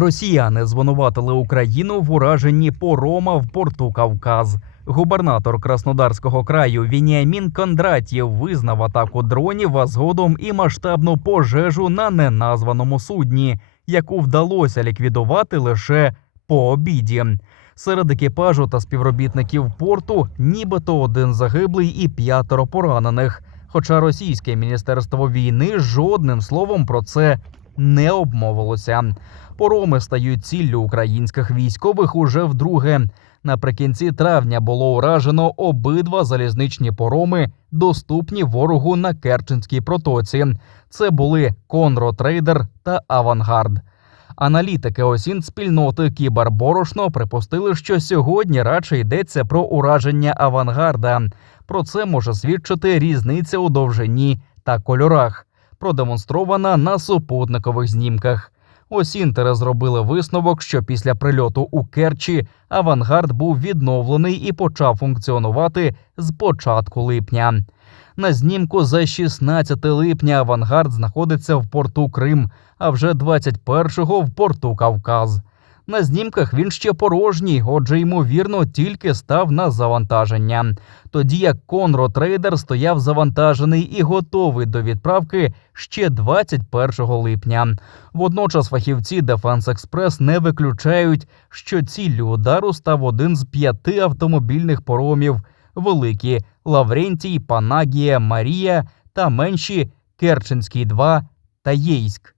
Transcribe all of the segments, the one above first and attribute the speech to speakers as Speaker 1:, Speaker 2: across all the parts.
Speaker 1: Росіяни звинуватили Україну в ураженні порома в порту Кавказ. Губернатор Краснодарського краю Вініамін Кондратєв визнав атаку дронів, а згодом і масштабну пожежу на неназваному судні, яку вдалося ліквідувати лише по обіді. Серед екіпажу та співробітників порту нібито один загиблий і п'ятеро поранених. Хоча російське міністерство війни жодним словом про це не обмовилося. Пороми стають ціллю українських військових уже вдруге. Наприкінці травня було уражено обидва залізничні пороми, доступні ворогу на Керченській протоці. Це були Конро Трейдер та Авангард. Аналітики осін спільноти Кіберборошно припустили, що сьогодні радше йдеться про ураження авангарда. Про це може свідчити різниця у довжині та кольорах, продемонстрована на супутникових знімках. Осінтери зробили висновок, що після прильоту у Керчі авангард був відновлений і почав функціонувати з початку липня. На знімку за 16 липня авангард знаходиться в порту Крим, а вже 21-го в порту Кавказ. На знімках він ще порожній, отже, ймовірно, тільки став на завантаження. Тоді як Конро Трейдер стояв завантажений і готовий до відправки ще 21 липня. Водночас фахівці Defense Express не виключають, що ціллю удару став один з п'яти автомобільних поромів: великі Лаврентій, Панагія, Марія та менші Керченський 2 та Єйськ.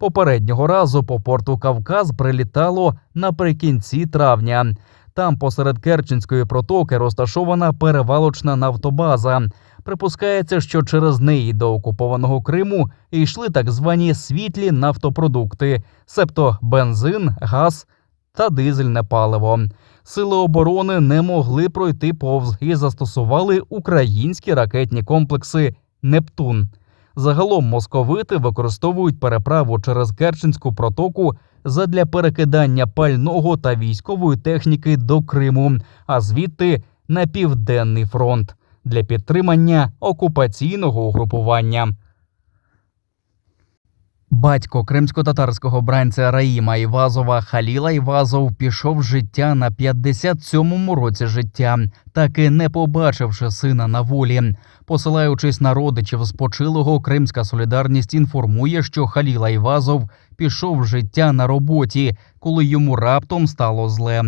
Speaker 1: Попереднього разу по порту Кавказ прилітало наприкінці травня. Там посеред Керченської протоки розташована перевалочна нафтобаза. Припускається, що через неї до окупованого Криму йшли так звані світлі нафтопродукти, себто бензин, газ та дизельне паливо. Сили оборони не могли пройти повз і застосували українські ракетні комплекси Нептун. Загалом московити використовують переправу через Керченську протоку задля перекидання пального та військової техніки до Криму, а звідти на південний фронт для підтримання окупаційного угрупування. Батько кримсько-татарського бранця Раїма Івазова Халіла Івазов пішов з життя на 57-му році життя, так і не побачивши сина на волі. Посилаючись на родичів спочилого, Кримська солідарність інформує, що Халіла Івазов пішов з життя на роботі, коли йому раптом стало зле.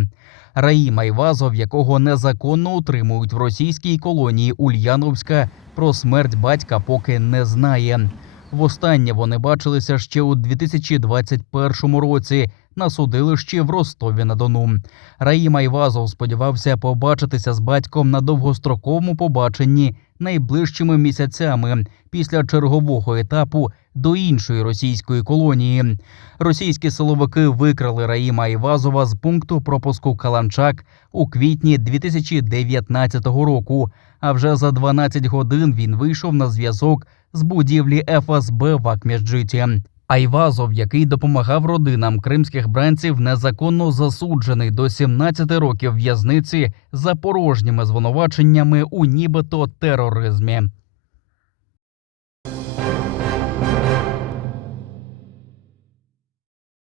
Speaker 1: Раїма Івазов, якого незаконно утримують в російській колонії Ульяновська, про смерть батька поки не знає. Востаннє вони бачилися ще у 2021 році на судилищі в Ростові на Дону. Раїм Айвазов сподівався побачитися з батьком на довгостроковому побаченні найближчими місяцями після чергового етапу до іншої російської колонії. Російські силовики викрали Раїма Івазова з пункту пропуску Каланчак у квітні 2019 року. А вже за 12 годин він вийшов на зв'язок з будівлі ФСБ в Акміджиті. Айвазов, який допомагав родинам кримських бранців, незаконно засуджений до 17 років в'язниці за порожніми звинуваченнями у нібито тероризмі.